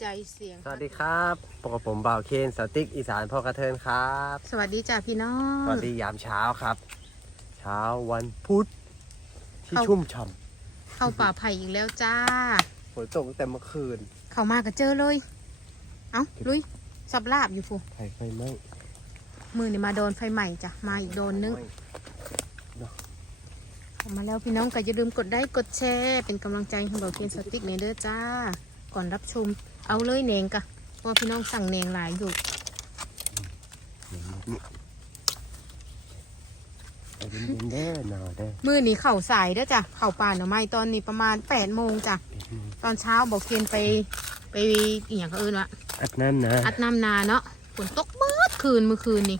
ใจเสียง สวัสดีครับปกบผมบ่าวเคนสติ๊กอีสานพ่อกระเทินครับ สวัสดีจ้าพี่น้อง สวัสดียามเช้าครับ เช้าวันพุธที่เข้า ชุ่มฉ่เข้าป่าไผ่อีกแล้วจ้าำฝนตกตั้งแต่เมื่อคืนเข้ามาก็เจอเลย เอ้าลุยสับลาบอยู่ฟูไฟไฟไหม้มือนี่มาโดนไฟใหม่จ้ะมาอีกโดนนึงเข้ามาแล้วพี่น้องก็อย่าลืมกดไลค์กดแชร์เป็นกำลังใจให้บอกเคนสติ๊กในเด้อจ้า ก่อนรับชม เอาเลยเนงกะเพราะว่าพี่น้องสั่งเนงหลายอยู่เอาเย็นๆเด้อหนาวเด้อมือนี้เข่าสายเด้อจ้ะเข่าป่าหน่อไม้ตอนนี้ประมาณแปดโมงจ้ะตอนเช้าบอกเคนไป ไปอหย่างเขาเอินวะ อัดน้ำนะอัดน้ำนาเนาะฝนตกเมื่อคืนเมื่อคืนนี่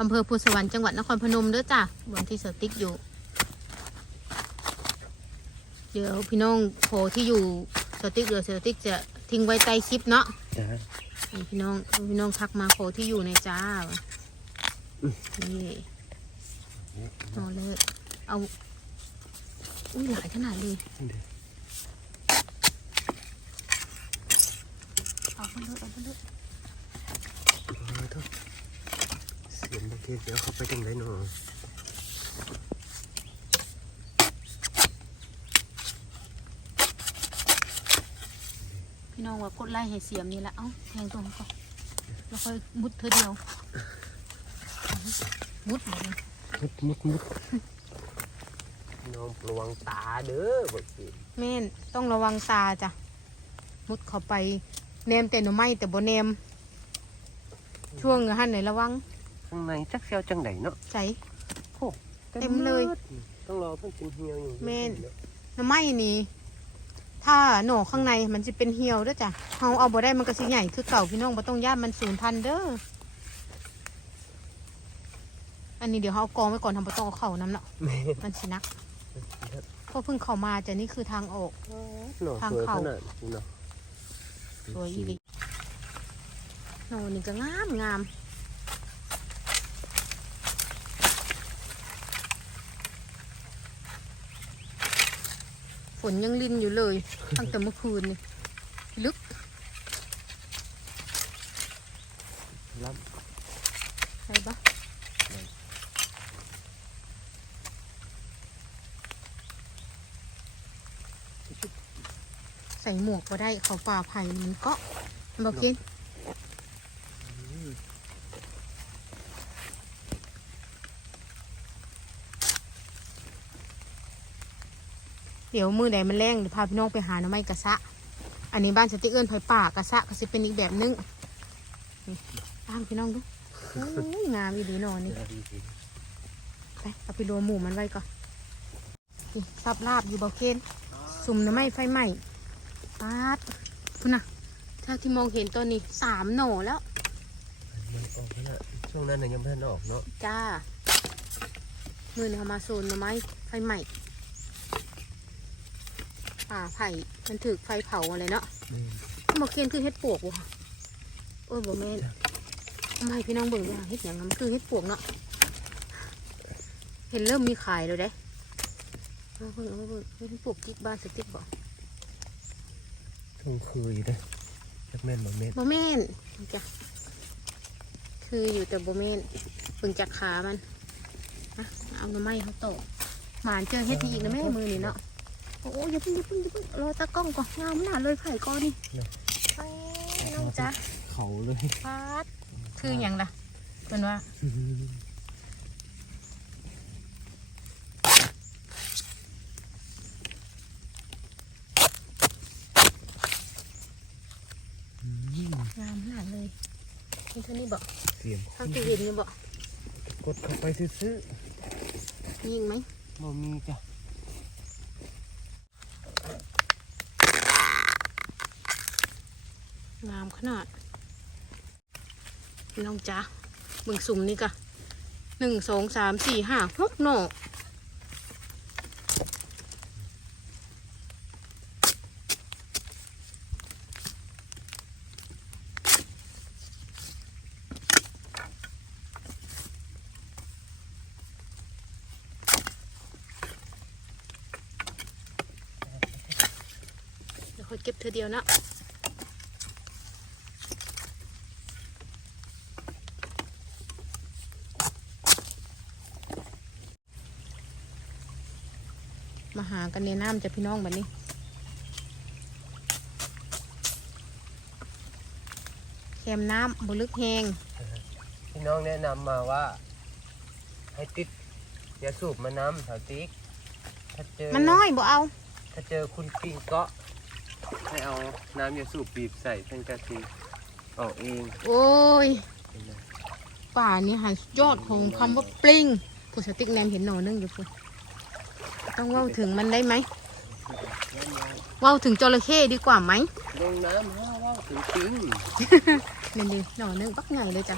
อำเภอพุทธสวรรค์จังหวัดนครพนมเด้อจ้ะบนที่สติ๊กอยู่ เดี๋ยวพี่น้องโพที่อยู่ สติ๊กเดี๋ยวสติ๊กจะทิ้งไว้ใต้คลิปเนาะจ้านี่พี่น้องพี่น้องทักมาโพที่อยู่ในจ้านี่เอาเลยเอา อุ้ยหลายขนาดเลยเอาไปเลยเอาไปเลยเสียงบางทีเดี๋ยวเขาไปตรงไหนหนู พี่น้องว่ากดไล่ให้เสียมนี่แหละเอ้าแทงตัวมันก่อนแล้วค่อยมุดเธอเดียว มุดเลยมุดมุดมุดน้องระวังตาเด้อบอกสิแม่นต้องระวังตาจ้ะ มุดเข้าไปแนมแต่หน่อไม้แต่บ่แนม ช่วงหันไหนระวังข้างในจักเซียวจังไหนเนาะใส่เต็มเลย ต้องรอเพิ่งกินเหี่ยวอยู่แม่น หน่อไม้นี่ ถ้าหน่อข้างในมันจะเป็นเหี่ยวเด้วยจ้ะเฮาเอาบ่ได้มันก็สิใหญ่คือเก่าพี่น้องบ่ต้องย่านมันสูญพันธุ์เด้อ อันนี้เดี๋ยวเขาเอากองไว้ก่อนทำบ่ต้องเอาเข่าน้ำเนาะแม่นมันสินักเพราะเพิ่งเข้ามาจ้ะนี่คือทางออก หน่อทางสวยเข้า ขนาดนี้เนาะสวยอีหลีโน่นี่ก็งามงาม ฝนยังลินอยู่เลย ตั้งแต่เมื่อคืนนี่ลึกล้ใช่ปะใส่หมวกก็ได้เขาป่าไผ่มันก็บอกกิน เดี๋ยวมือใดมันแรงเดี๋ยวพาพี่น้องไปหาหน่อไม้กระซะ อันนี้บ้านสติเอิญไผ่ป่ากระซะก็จะเป็นอีกแบบนึงนี่ตามพี่น้องดูโอ้ยงามอีดีหนอนำนี่เดี๋ยวดีไปเอาไปรวมหมูมันไว้ก่อนนี่ซับลาบอยู่เบาเคนสุ่มน้ำไหม้ไฟไหม้ปาดคุณน่ะเท่าที่มองเห็นตัวนี้สามหน่อแล้วๆมันออกแล้วน่ะช่วงนั้นน่ะยังไม่ทันออกเนาะจ้ามือนี่เขามาโซนหน่อไม้ไฟไหม้ ป่าไผ่มันถือไฟเผาอะไรเนาะเบาเคนคือเฮ็ดปวกวะโอ้ยบ่แม่นเอามาให้พี่น้องเบิ่งด้วยเฮ็ดอย่างนั้นมันคือเฮ็ดปวกเนาะเห็นเริ่มมีขายแล้วเด้เอาเบิ่งเอาเบิ่งเฮ็ดปวกจิกบ้านสติ๊กบอกทุ่งคืออยู่เด้อจักแม่นบ่แม่นบแม่นจ้ะคืออยู่แต่บแม่นเบิ่งจากขามันอะเอาหน่อไม้เขาโตะหมานเจอเฮ็ดนี่อีกนะแม่มือนี่เนาะ โอ้ยอย่าเพิ่งอย่าเพิ่งอย่าเพิ่งรอตากล้องก่อนงามหนาเลยไผ่ก้อนนี่ไปน้องจ๊ะเขาเลยฟาดคืออย่างล่ะเป็นว่างามหนาเลยนี่เท่านี้บอกเสียงเท่าที่เห็นนี่บอกกดเข้าไปซื้อยิงไหมๆบ่มีจ้ะ งามขนาดน้องจ๊ะเบิ่งสุ่มนี่กะหนึ่งสองสามสี่ห้าหกหน่อเดี๋ยวค่อยเก็บเธอเดียวนะ หากันในน้ำจะพี่น้องแบบนี้แคมน้ำบลึกแหงพี่น้องแนะนำมาว่า ให้ติดยาสูบมาน้ำแถวติ๊กถ้าเจอมันน้อยบ่เอา ถ้าเจอคุณปิงเกาะให้เอาน้ำยาสูบบีบใส่เส้นกะทิออกเองโอ้ยเห็นไหมป่านี่หันยอดของคำว่าปลิงผู้สติ๊กแนมเห็นหนอนึงอยู่พุ่น ต้องเว้าถึงมันได้ไหมเว้าถึงจระเข้ดีกว่าไหมลงน้ำห้าว่าวถึงปิงนี่ดิหนอนึงบักใหญ่เลยจ้ะ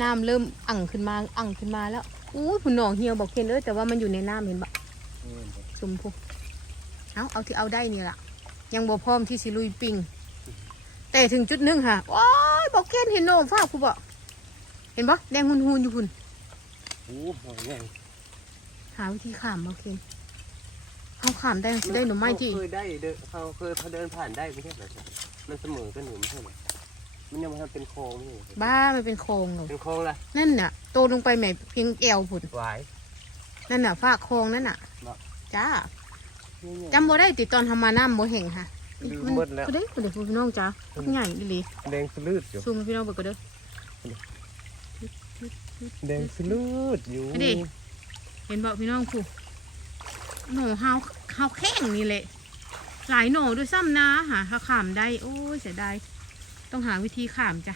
น้ำเริ่มอั่งขึ้นมาอั่งขึ้นมาแล้วอู้ยผุนหนองเหี่ยวบอกเคนเลย แต่ว่ามันอยู่ในน้ำเห็นปะชมพูเอาเอาที่เอาได้นี่ล่ะยังบ่พร้อมที่สิลุยปิงแต่ถึงจุดหนึงค่ะโอ้ยบอกเคนเห็นโหนมฟ้าคูบอกเห็นปะแดงหุนหุนๆอยู่หุ่น โอ้โหใหญ่หาวิธีขามบอกเคนเขาขามได้สิได้หน่อไม้ที่เขาเคยได้เดินเขาเคยเขาเดินผ่านได้ไม่ใช่เหรอจ๊ะมันเสมอกันอยู่ไม่ใช่เหรอมันยังมันเป็นโค้งไม่ใช่เหรอบ้ามันเป็นโครงเหรอเป็นโค้งละนั่นน่ะโตลงไปแหม่เพียงเอวผุนหวายนั่นน่ะฝ้าโครงนั่นน่ะบ่จ้านี่ไงจำบ่ได้ติดตอนทำมาน้ำบ่เห็งค่ะลืมหมดแล้วก็ได้ก็ได้พี่น้องจ้าใหญ่ดิลีแดงสลืดอยู่ซูมให้พี่น้องเบิกก็เด้อ แดงสลืดอยู่ดิเห็นบอกพี่น้องผู้หน่อเฮาเฮาแข้งนี่แหละหลายหน่อด้วยซ้ำนะหาหาขามได้ โอ้ยเสียดายต้องหาวิธีขามจ้ะ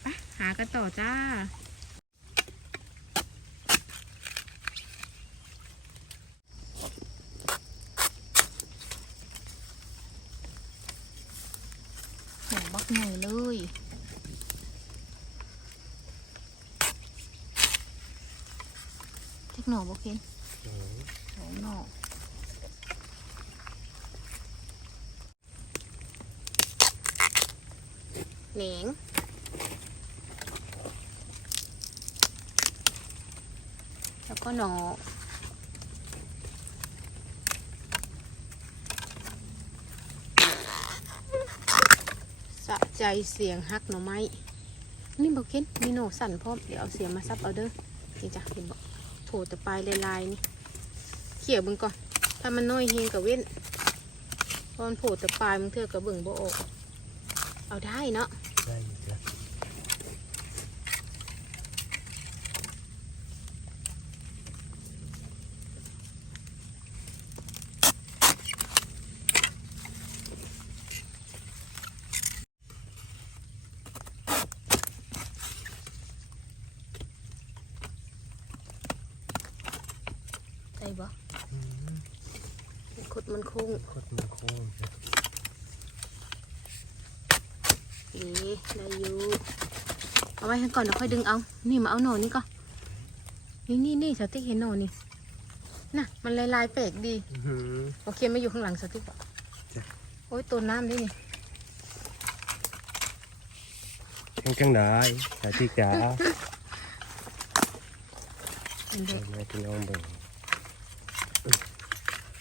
ไปหากันต่อจ้าหน่อบักหน่อยเลยเทค หน่อบักเคนอืมสองหน่อเหนงแล้วก็หน่อสะใจเสียงฮักหน่อไม้นี่บอกเค้นมีโหนสั่นพร้อมเดี๋ยวเอาเสียงมาซับเอาเด้อนี่จ้ะเห็นบอก โถแต่ปลายลายๆนี่ เขี่ยเบึงก่อน ถ้ามันน้อยเฮงกับเว้นตอนโผล่แต่ปลายมึงเทือกับเบิ่งบ่ออก เอาได้เนาะได้อยู่จ้ะได้บ่ ขุดมันคุ้งโคตรมันโค้งจ้ะนี่ได้อยู่เอาไว้ให้ก่อนเดี๋ยวค่อยดึงเอา นี่มาเอาหน่อนี่ก่อนนี่นี่นี่สติ๊กเห็นหน่อนี่น่ะ มันลายลายๆแปลกดีอื้อหือโอเคไม่อยู่ข้างหลังสติ๊กอะจ้ะโอ้ยตัวน้ำด้วยนี่จังจังได้สาธิตจ๋าเห็นเด้อแม่พี่น้องเบิ่ง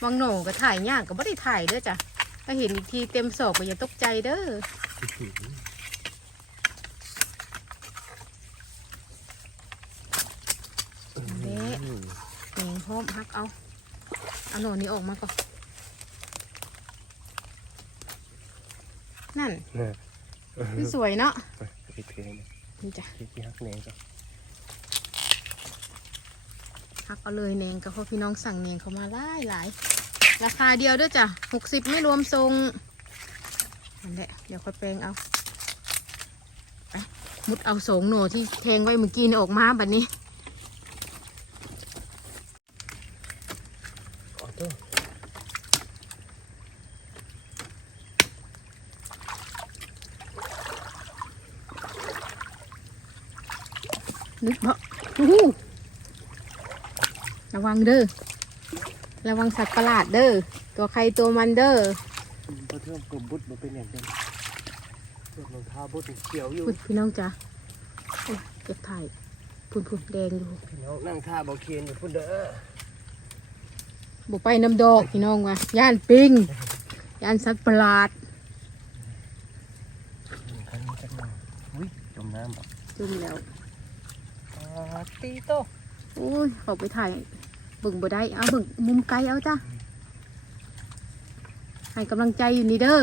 บางหน่อก็ถ่ายยากก็ไม่ได้ถ่ายเด้อจ้ะถ้าเห็นอีกทีเต็มศอกก็อย่าตกใจเด้ออื้อหือเด้อืมแหงพร้อมฮักเอาเอาหน่อนี้ออกมาก่อนนั่นเนี่ยคือสวยเนาะอีกเพลงหนึ่งนี่จ้ะที่ที่ฮักแนงก็ักเอาเลยแนงกับพ่อพี่น้องสั่งแนงเขามาหลายหลายราคาเดียวด้วยจ้ะหกสิบไม่รวมทรงนั่นแหละเดี๋ยวค่อยแปลงเอาไปมุดเอาสงหนที่แทงไว้เมื่อกี้นี่ออกมาแบบนี้ ขอโทษ นึกเพราะอู้หู ระวังเด้อ ระวังสัตว์ประหลาดเด้อ ตัวใครตัวมันเด้อพอเทิมกลมบุดมาเป็นอย่างเดิมเสื้อรองเท้าบุดเขียวอยู่พุดพี่น้องจ้ะโอ้ยเก็บถ่ายพุ่นพุ่นแดงอยู่ พี่น้องนั่งท่าเบาเคียนอยู่พุ่นเด้อบุไปน้ำดอกพี่น้องว่ะย่านปิงย่านสัตว์ประหลาดคันนี้กันหน่อยอุ้ยจมน้ำแบบจุ่มแล้วตีโตโอ้ยเขาไปถ่ายเบิ่งบ่ได้ เอาเบิ่งมุมไกลเอาจ้ะให้กำลังใจอยู่นี่เด้อ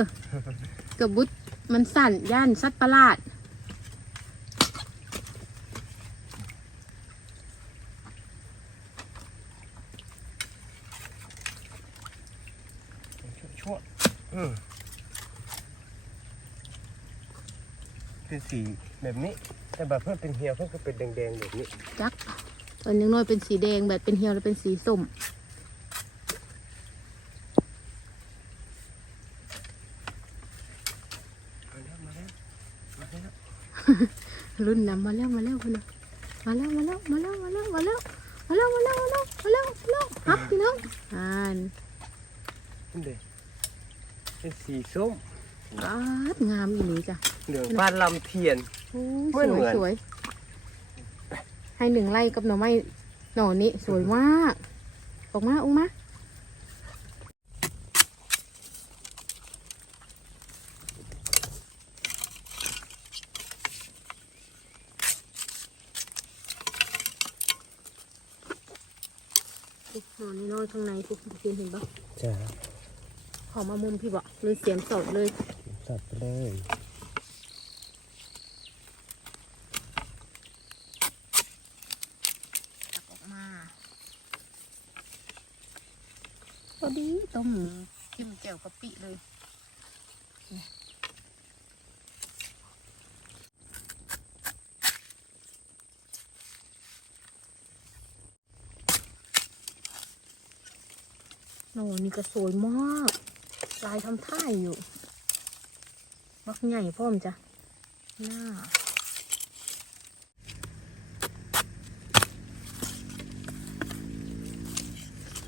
เกือบบุดมันสั่น ย่านสัตว์ประหลาด ชั่วๆอืมเป็นสีแบบนี้ แต่แบบเพื่อนเป็นเหี่ยวเพื่อนก็เป็นแดงๆแบบนี้ จักต อนยังน้อยเป็นสีแดงแบบเป็นเหี่ยวแล้วเป็นสีส้มมาแล้วมาแล้วมาแล้วรุ่นนำมาแล้วมาแล้วคุณนะมาแล้วมาแล้วมาแล้วมาแล้วมาแล้วมาแล้วมาแล้วมาแล้วมาแล้วมาแล้วฮับพี่น้องอ่านนี่เด็เป็นสีส้มอาดงามอีนี้จ้ะเหลืองฟ้าลำเทียนโอ้เหมืสอนวยเหมือนสวย ให้หนึ่งไร่กับหน่อไม้หน่อนี้สวยมากออกมาออกมาหน่อน้อยๆข้างในพวกพี่เห็นปะจ้าขอมามุมพี่บอกเลยเสียมสดเลยสับไปเลย ตักออกมาพอดี ต้มจิ้มแจ่วกะปิเลยนี่โน่นี่ก็สวยมาก ลายทำท่าอยู่มักใหญ่พ่อมจ้ะ หน้า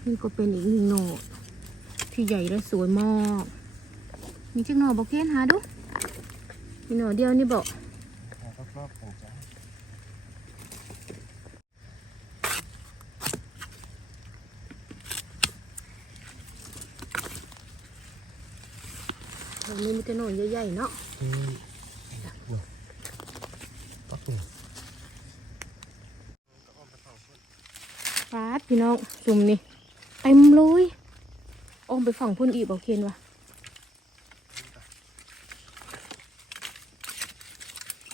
นี่ก็เป็นอีกหนึ่งหน่อ ที่ใหญ่และสวยมาก มีจักหน่อบอกเพี้ยนหาดู มีหน่อเดียวนี่บอกรอบๆของจ้าตรงนี้มีแต่หน่อใหญ่ๆเนาะอืมปักหนึ่งฟาดพี่น้องจุ่มนี่เต็มเลย อ้อมไปฝั่งพุ่นอีกบอกเคนวะ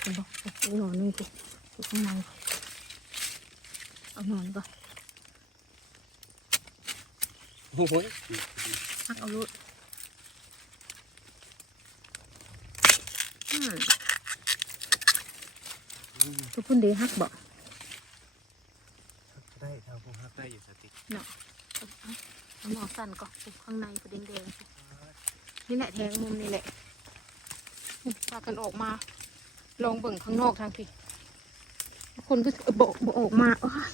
เห็นบอกเอาหน่อหนึงกูอยู่ข้างในเอาหน่อนก่อนโอ้โหฮักเอาลูกอืมทุกคนเดีฮักบอกได้ทางพวกฮักได้อยู่สติกเนาะ เอาเอาหน่อสั่นก่อนข้างในก็แดงๆนี่แหละแทงมุมนี่แหละพากันออกมา ลองเบิ่งข้างนอกทางพี่คนก็โบกโบออกมาโอ้ย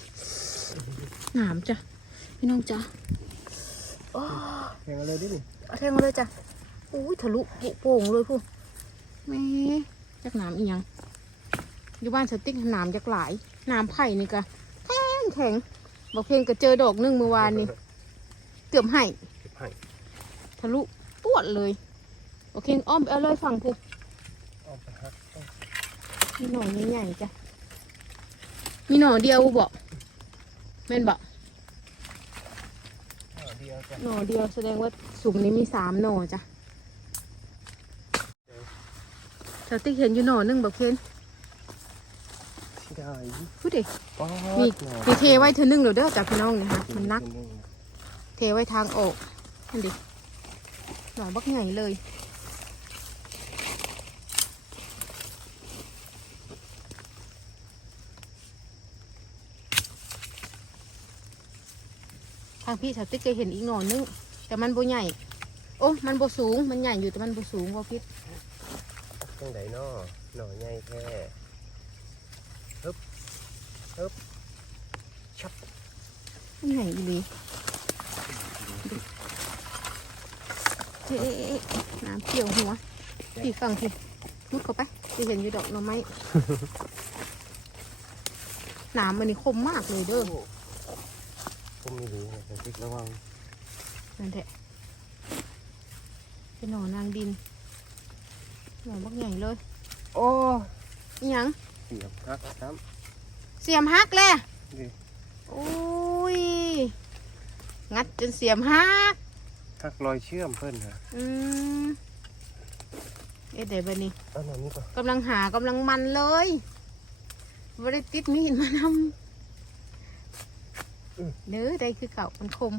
หนามจ้ะพี่น้องจ้ะโอ้ยแข่งอะไรดินี่เอาแทงมาเลยจ้ะอุ้ยทะลุปุโป่งเลยพูแม่จักหนามอีหยังอยู่บ้านสติ๊กหนามจักหลายหนามไผ่นี่กะแข็งแข็ง บอกเพลงก็เจอดอกหนึงเมื่อวานนี่เกือบให้เก็บให้ทะลุปวดเลยโอเคอ้อมไปเอาเลยฝั่งพูเอาไปฮักเอามีหน่อใหญ่ๆจ้ะมีหน่อเดียวบอกแม่นบอกเอาเดียวจ้ะหน่อเดียวแสดงว่าสุมนี้มีสามหน่อจ้ะสติ๊กเห็นอยู่หน่อหนึงบอกเพนได้ พูดดิป๊อดมี หน่มีเทไว้เธอนึ่งเดี๋ยวเด้อจากพี่น้องนี่ค่ะมันนัก เทไว้ทางออกนั่นดิหน่อบักใหญ่เลยทางพี่สาวติ๊กเคยเห็นอีกหน่อนึงแต่มันโบใหญ่ โอ้ มันโบสูง มันใหญ่อยู่แต่มันโบสูงว่าพิษตั้งไหนนาะหน่อใหญ่แท้ฮึบ ฮึบชับมันใหญ่อีหลีเอ๊ะเอ๊ะเอ๊ะน้ำเกี่ยวหัวพี่ฟังพี่มุดเข้าไปจะเห็นอยู่ดอกหน่อไม้น้ำมันนี่คมมากเลยเด้อผมไม่รู้นะแต่ติ๊กระวังนั่นแหละเป็นหน่อนางดินหน่อบักใหญ่เลย โอ้อิหยังเสียบฮักซ้ เสียมฮักเลยำดิโอ้ย งัดจนเสียมหัก ทักรอยเชื่อมเพิ่นฮะอืมเอ๊ะเดี๋ยวบันนี้เอาหน่อยนี้ก่อนกำลังหากำลังมันเลยบ่ได้ติดมีดมานำเด้อได้คือเก่ามันคม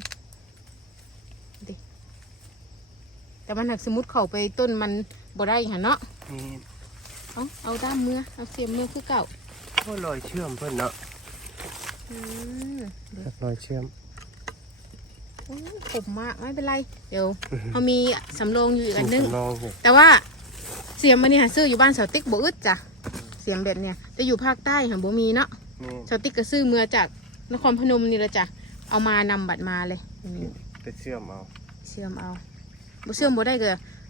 ดิแต่มันหักสมมุติเข้าไปต้นมันบ่ได้หันเนาะนี่เอาเอาด้ามมือเอาเสียมมือคือเก่า โอ้รอยเชื่อมเพิ่นเนาะอืมเดี๋ยวทักรอยเชื่อมโอ้ยขมมากไม่เป็นไรเดี๋ยวเขามีสำรองอยู่อีกอันนึงสำรองเนี่ยแต่ว่าเสียมมันนี่หาซื้ออยู่บ้านเสาติ๊กบ่อึดจ้ะเสียมแบบเนี้ยแต่อยู่ภาคใต้หาบ่มีเนาะนี่เสาติ๊กก็ซื้อเมือจากนครพนมนี่ละจ้ะเอามานำบัตรมาเลยนี่ไปเชื่อมเอาเชื่อมเอาบ่เชื่อมบ่ได้ก็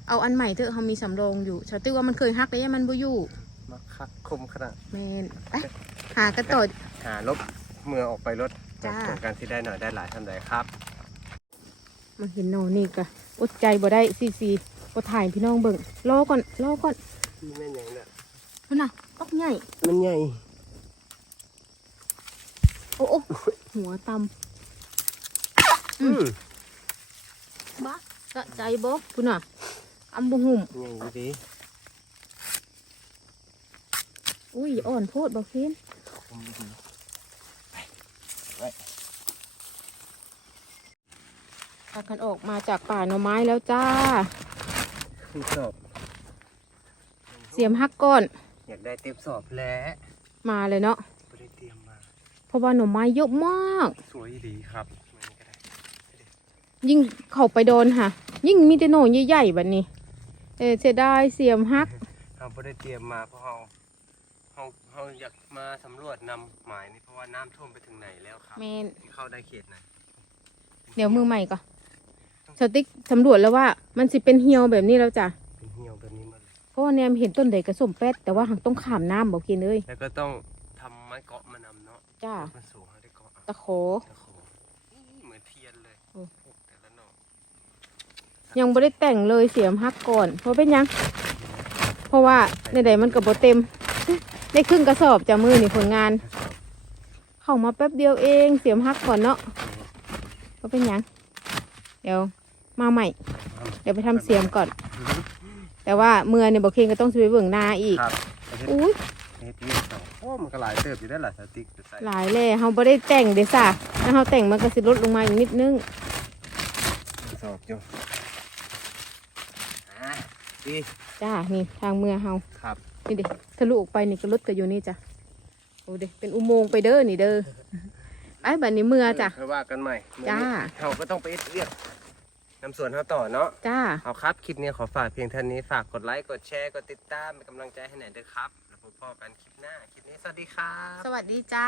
เอาอันใหม่เถอะเขามีสำรองอยู่เสาติ๊กว่ามันเคยฮักแต่มันบ่อยู่ มาคักคมขนาดแมนไปหากระโตดหาลบเมื่อออกไปรถจ้าโครงการที่ได้หน่อยได้หลายท่านใดครับ มาเห็นโนนี่ก็อดใจบ่ได้ซีซีบ่ถ่ายพี่น้องเบิ่งรอก่อนรอก่อนนี่แม่นยังเนี่ยพุ่นน่ะปักใหญ่มันใหญ่โอ้โอ้หัวตำอืมบ้าสะใจบ่พุ่นน่ะอำบุหุ่มใหญ่อยู่ดี อุ้ยอ่อนโพดบ่เพ้นคมอยู่ดีพากันออกมาจากป่าหน่อไม้แล้วจ้าคือสอบเสียมฮักก้อน อยากได้เต็มสอบแล้วมาเลยเนาะ ไม่ได้เตรียมมา เพราะว่าหน่อไม้เยอะมาก สวยดีครับมันก็ได้ยิ่งเข้าไปโดนค่ะ ยิ่งมีแต่โหน่ใหญ่ๆแบบนี้ เออเสียดายเสียมฮัก เราไม่ได้เตรียมมาเพราะเรา เราเราอยากมาสำรวจนำหมายนี่เพราะว่าน้ำท่วมไปถึงไหนแล้วครับแมนเข้าได้เขตไหนเดี๋ยวมือใหม่ก่อนสติ๊กสำรวจแล้วว่ามันสิเป็นเหี่ยวแบบนี้แล้วจ้ะเป็นเหี่ยวแบบนี้หมาเลยเพราะว่าแนมเห็นต้นใดกระสมแป๊ดแต่ว่าหังต้องขามน้ำบอกกินเลยแล้วก็ต้องทำไม้เกาะมานำเนาะจ้ามันสูงเขาได้เกาะเอาตะโขตะโขนี่เหมือนเทียนเลยโอ้แต่ละหน่อยังไม่ได้แต่งเลยเสียมฮักก่อนเพราะเป็นหยัง เพราะว่าในใดๆมันกับบเต็ม ได้ครึ่งกระสอบจากมือนี่ผลงาน เข้ามาแป๊บเดียวเองเสียมฮักก่อนเนาะเพราะเป็นหยัง เดี๋ยวมาใหม่ เดี๋ยวไปทำเสียมก่อน แต่ว่าเมื่อเนี่ยบอกเคนก็ต้องไปเบิ่งนาอีกครับอุ้ยเฮ็ดเรียกต่อโอ้มันก็หลายเติบอยู่ได้หลายสติ๊กแต่ใส่หลายแล่เฮาบ่ได้แต่งเด้ซ่ะถ้าเฮาแต่งมันก็สิลดลงมาอีกนิดนึงสอบอยู่อะดีจ้านี่ทางเมืองเฮาครับ นี่เด็ทะลุออกไปนี่ก็รถก็อยู่นี่จ้ะโอ้เด็เป็นอุโมงค์ไปเด้อนี่เด้อไปบัดนี้เมือจ้ะค่อยว่ากันใหม่มื้อจ้า นี้เราก็ต้องไปเอ็ดเรียกนำสวนเขาต่อเนาะ จ้า เอาครับ คลิปนี้ขอฝากเพียงเท่านี้ ฝากกดไลค์ กดแชร์ กดติดตาม เป็นกำลังใจให้หน่อยด้วยครับ แล้วพบกันคลิปหน้า คลิปนี้สวัสดีครับ สวัสดีจ้า